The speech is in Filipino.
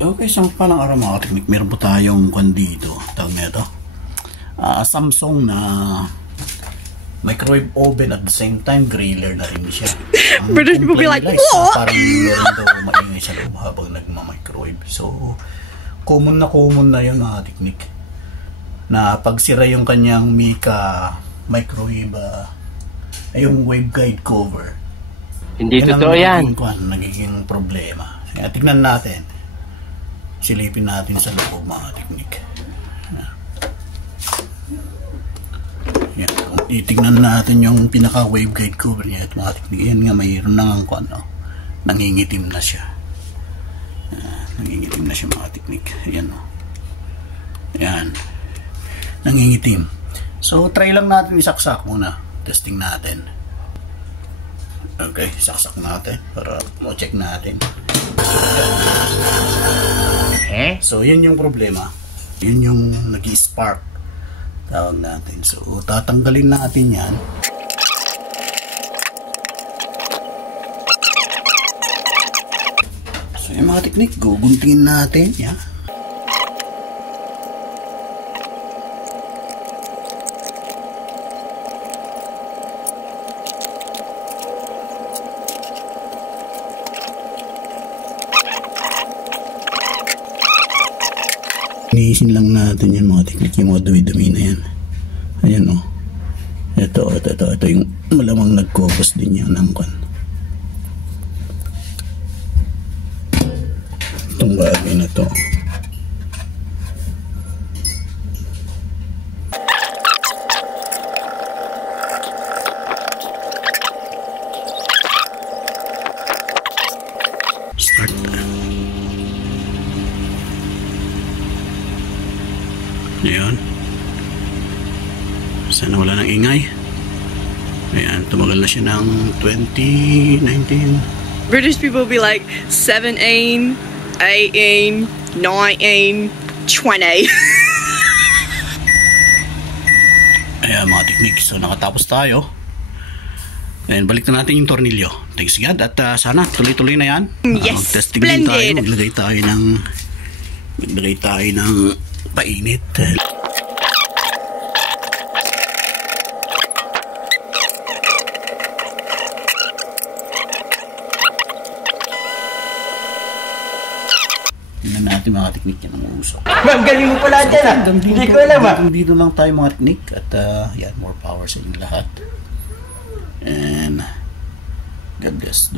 Okay, so palang araw mga kateknik, meron po tayong dito, tawag na ito, Samsung na microwave oven at the same time griller na rin siya. British people be like, what? Parang meron daw maingay sa loob habang nagma-microwave. So, common na yun mga kateknik, na pagsira yung kanyang Mica microwave, yung waveguide cover. Hindi totoo yan. Nagiging problema. Kaya tignan natin. Silipin natin sa loob mga teknik. Yan. Kung itignan natin yung pinaka waveguide cover niya at mga teknik, yan nga mayroon na nga nangingitim na siya. Nangingitim na siya mga teknik. Ayan o. Ayan. Nangingitim. So try lang natin isaksak muna. Testing natin. Okay, saksak natin para mo-check natin. So, yan yung problema. Yun yung nag-spark. Tawag natin. So, tatanggalin natin yan. So, yung mga teknik, guguntingin natin. Yan. Iniisin lang natin yan mga teknik, yung mga dumi-dumi na yan. Ayan o. Ito yung malamang nag-cause din yan ng kan. Itong bagay na to. Start. Ayan. Sana wala nang ingay. Ayan, tumagal na siya ng 2019. British people be like 17, 18, 19, 20. Ayan mga teknik, so nakatapos tayo. Ayan, balik na natin yung tornilyo. Thanks God at sana tuloy-tuloy na yan. Yes, testing din tayo. splendid. Maglagay tayo ng painit. Tingnan natin mga teknik yan ang usok. Ang galing mo pala dyan Hindi ko alam Dito lang tayo mga teknik at yan, more power sa inyo lahat. And God bless.